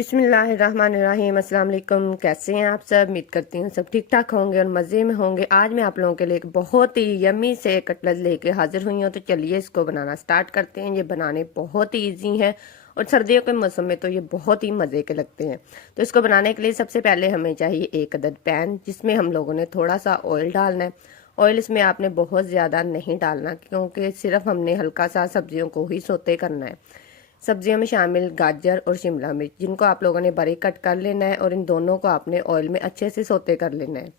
बिस्मिल्लाहिर्रहमानिर्रहीम। अस्सलाम वालेकुम। कैसे हैं आप सब? उम्मीद करती हूँ सब ठीक ठाक होंगे और मज़े में होंगे। आज मैं आप लोगों के लिए एक बहुत ही यम्मी से कटलेट लेके हाजिर हुई हूँ। तो चलिए इसको बनाना स्टार्ट करते हैं। ये बनाने बहुत ही ईजी हैं और सर्दियों के मौसम में तो ये बहुत ही मज़े के लगते हैं। तो इसको बनाने के लिए सबसे पहले हमें चाहिए एक अदद पैन, जिसमें हम लोगों ने थोड़ा सा ऑयल डालना है। ऑयल इसमें आपने बहुत ज़्यादा नहीं डालना, क्योंकि सिर्फ हमने हल्का सा सब्जियों को ही सोते करना है। सब्जियों में शामिल गाजर और शिमला मिर्च, जिनको आप लोगों ने बारीक कट कर लेना है और इन दोनों को आपने ऑयल में अच्छे से सोते कर लेना है।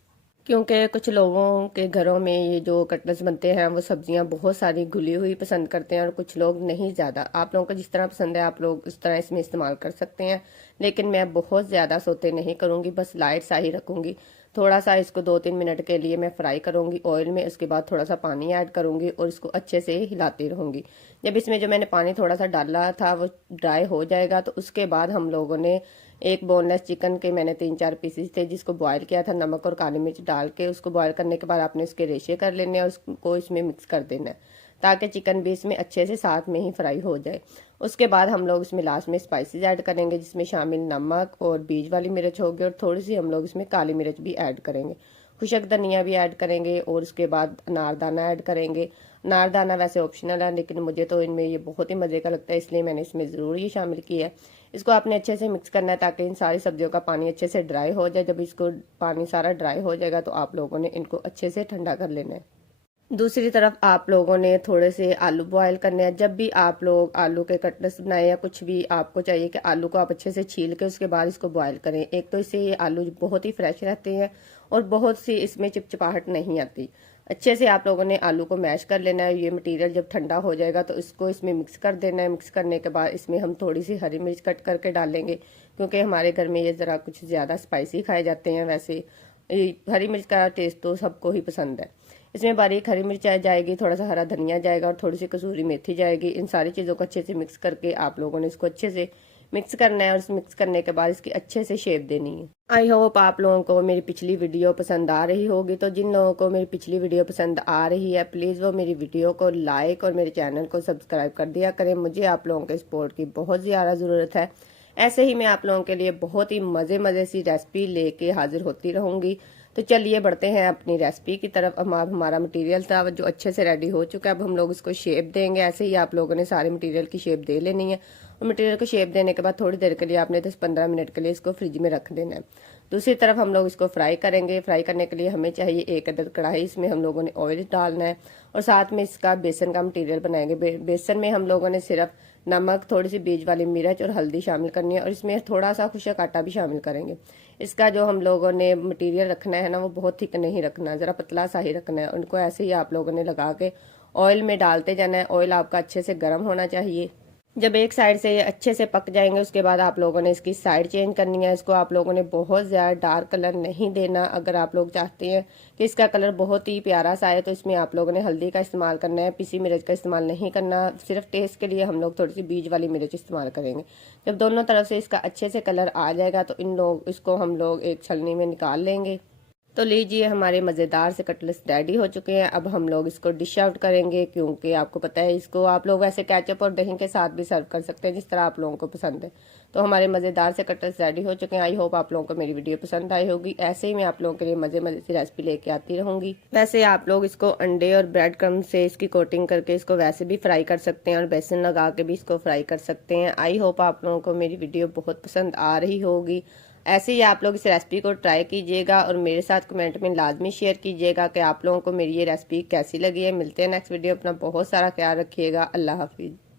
क्योंकि कुछ लोगों के घरों में ये जो कटलेट्स बनते हैं वो सब्जियां बहुत सारी घुली हुई पसंद करते हैं और कुछ लोग नहीं ज़्यादा। आप लोगों को जिस तरह पसंद है आप लोग उस तरह इसमें इस्तेमाल कर सकते हैं, लेकिन मैं बहुत ज़्यादा सोते नहीं करूँगी, बस लाइट सा ही रखूँगी। थोड़ा सा इसको 2-3 मिनट के लिए मैं फ्राई करूँगी ऑयल में। उसके बाद थोड़ा सा पानी ऐड करूँगी और इसको अच्छे से हिलाती रहूँगी। जब इसमें जो मैंने पानी थोड़ा सा डाला था वो ड्राई हो जाएगा, तो उसके बाद हम लोगों ने एक बोनलेस चिकन के मैंने 3-4 पीसेस थे जिसको बॉयल किया था नमक और काली मिर्च डाल के। उसको बॉयल करने के बाद आपने इसके रेशे कर लेने और उसको इसमें मिक्स कर देना है, ताकि चिकन भी इसमें अच्छे से साथ में ही फ्राई हो जाए। उसके बाद हम लोग इसमें लास्ट में स्पाइसेस ऐड करेंगे, जिसमें शामिल नमक और बीज वाली मिर्च होगी और थोड़ी सी हम लोग इसमें काली मिर्च भी ऐड करेंगे। खुशक धनिया भी ऐड करेंगे और उसके बाद अनारदाना ऐड करेंगे। अनारदाना वैसे ऑप्शनल है, लेकिन मुझे तो इनमें ये बहुत ही मज़े का लगता है, इसलिए मैंने इसमें ज़रूर ये शामिल किया है। इसको आपने अच्छे से मिक्स करना है ताकि इन सारी सब्जियों का पानी अच्छे से ड्राई हो जाए। जब इसको पानी सारा ड्राई हो जाएगा तो आप लोगों ने इनको अच्छे से ठंडा कर लेना है। दूसरी तरफ आप लोगों ने थोड़े से आलू बॉयल करने हैं। जब भी आप लोग आलू के कटलेट्स बनाए या कुछ भी, आपको चाहिए कि आलू को आप अच्छे से छील के उसके बाद इसको बॉयल करें। एक तो इससे ये आलू बहुत ही फ्रेश रहते हैं और बहुत सी इसमें चिपचिपाहट नहीं आती। अच्छे से आप लोगों ने आलू को मैश कर लेना है। ये मटेरियल जब ठंडा हो जाएगा तो इसको इसमें मिक्स कर देना है। मिक्स करने के बाद इसमें हम थोड़ी सी हरी मिर्च कट करके डालेंगे, क्योंकि हमारे घर में ये ज़रा कुछ ज़्यादा स्पाइसी खाए जाते हैं। वैसे हरी मिर्च का टेस्ट तो सबको ही पसंद है। इसमें बारीक हरी मिर्च जाएगी, थोड़ा सा हरा धनिया जाएगा और थोड़ी सी कसूरी मेथी जाएगी। इन सारी चीज़ों को अच्छे से मिक्स करके आप लोगों ने इसको अच्छे से मिक्स करना है और इस मिक्स करने के बाद इसकी अच्छे से शेप देनी है। आई होप आप लोगों को मेरी पिछली वीडियो पसंद आ रही होगी। तो जिन लोगों को मेरी पिछली वीडियो पसंद आ रही है, प्लीज़ वो मेरी वीडियो को लाइक और मेरे चैनल को सब्सक्राइब कर दिया करें। मुझे आप लोगों के सपोर्ट की बहुत ज़्यादा ज़रूरत है। ऐसे ही मैं आप लोगों के लिए बहुत ही मज़े सी रेसिपी लेके हाजिर होती रहूँगी। तो चलिए बढ़ते हैं अपनी रेसिपी की तरफ। अब हमारा मटेरियल था जो अच्छे से रेडी हो चुका है। अब हम लोग इसको शेप देंगे। ऐसे ही आप लोगों ने सारे मटेरियल की शेप दे लेनी है और मटेरियल को शेप देने के बाद थोड़ी देर के लिए आपने 10-15 मिनट के लिए इसको फ्रिज में रख देना है। दूसरी तरफ हम लोग इसको फ्राई करेंगे। फ्राई करने के लिए हमें चाहिए एक अदद कढ़ाई। इसमें हम लोगों ने ऑयल डालना है और साथ में इसका बेसन का मटेरियल बनाएंगे। बेसन में हम लोगों ने सिर्फ नमक, थोड़ी सी बीज वाली मिर्च और हल्दी शामिल करनी है और इसमें थोड़ा सा खुशक आटा भी शामिल करेंगे। इसका जो हम लोगों ने मटेरियल रखना है ना, वो बहुत थिक नहीं रखना, ज़रा पतला सा ही रखना है। उनको ऐसे ही आप लोगों ने लगा के ऑयल में डालते जाना है। ऑयल आपका अच्छे से गर्म होना चाहिए। जब एक साइड से ये अच्छे से पक जाएंगे उसके बाद आप लोगों ने इसकी साइड चेंज करनी है। इसको आप लोगों ने बहुत ज़्यादा डार्क कलर नहीं देना। अगर आप लोग चाहते हैं कि इसका कलर बहुत ही प्यारा सा आए तो इसमें आप लोगों ने हल्दी का इस्तेमाल करना है, पिसी मिर्च का इस्तेमाल नहीं करना। सिर्फ टेस्ट के लिए हम लोग थोड़ी सी बीज वाली मिर्च इस्तेमाल करेंगे। जब दोनों तरफ से इसका अच्छे से कलर आ जाएगा तो इसको हम लोग एक छलनी में निकाल लेंगे। तो लीजिए हमारे मज़ेदार से कटलेट्स रेडी हो चुके हैं। अब हम लोग इसको डिश आउट करेंगे, क्योंकि आपको पता है इसको आप लोग वैसे केचप और दही के साथ भी सर्व कर सकते हैं, जिस तरह आप लोगों को पसंद है। तो हमारे मज़ेदार से कटलेट्स रेडी हो चुके हैं। आई होप आप लोगों को मेरी वीडियो पसंद आई होगी। ऐसे ही मैं आप लोगों के लिए मज़े से रेसिपी लेके आती रहूँगी। वैसे आप लोग इसको अंडे और ब्रेड क्रम्ब से इसकी कोटिंग करके इसको वैसे भी फ्राई कर सकते हैं और बेसन लगा के भी इसको फ्राई कर सकते हैं। आई होप आप लोगों को मेरी वीडियो बहुत पसंद आ रही होगी। ऐसे ही आप लोग इस रेसिपी को ट्राई कीजिएगा और मेरे साथ कमेंट में लाजमी शेयर कीजिएगा कि आप लोगों को मेरी ये रेसिपी कैसी लगी है। मिलते हैं नेक्स्ट वीडियो। अपना बहुत सारा ख्याल रखिएगा। अल्लाह हाफिज़।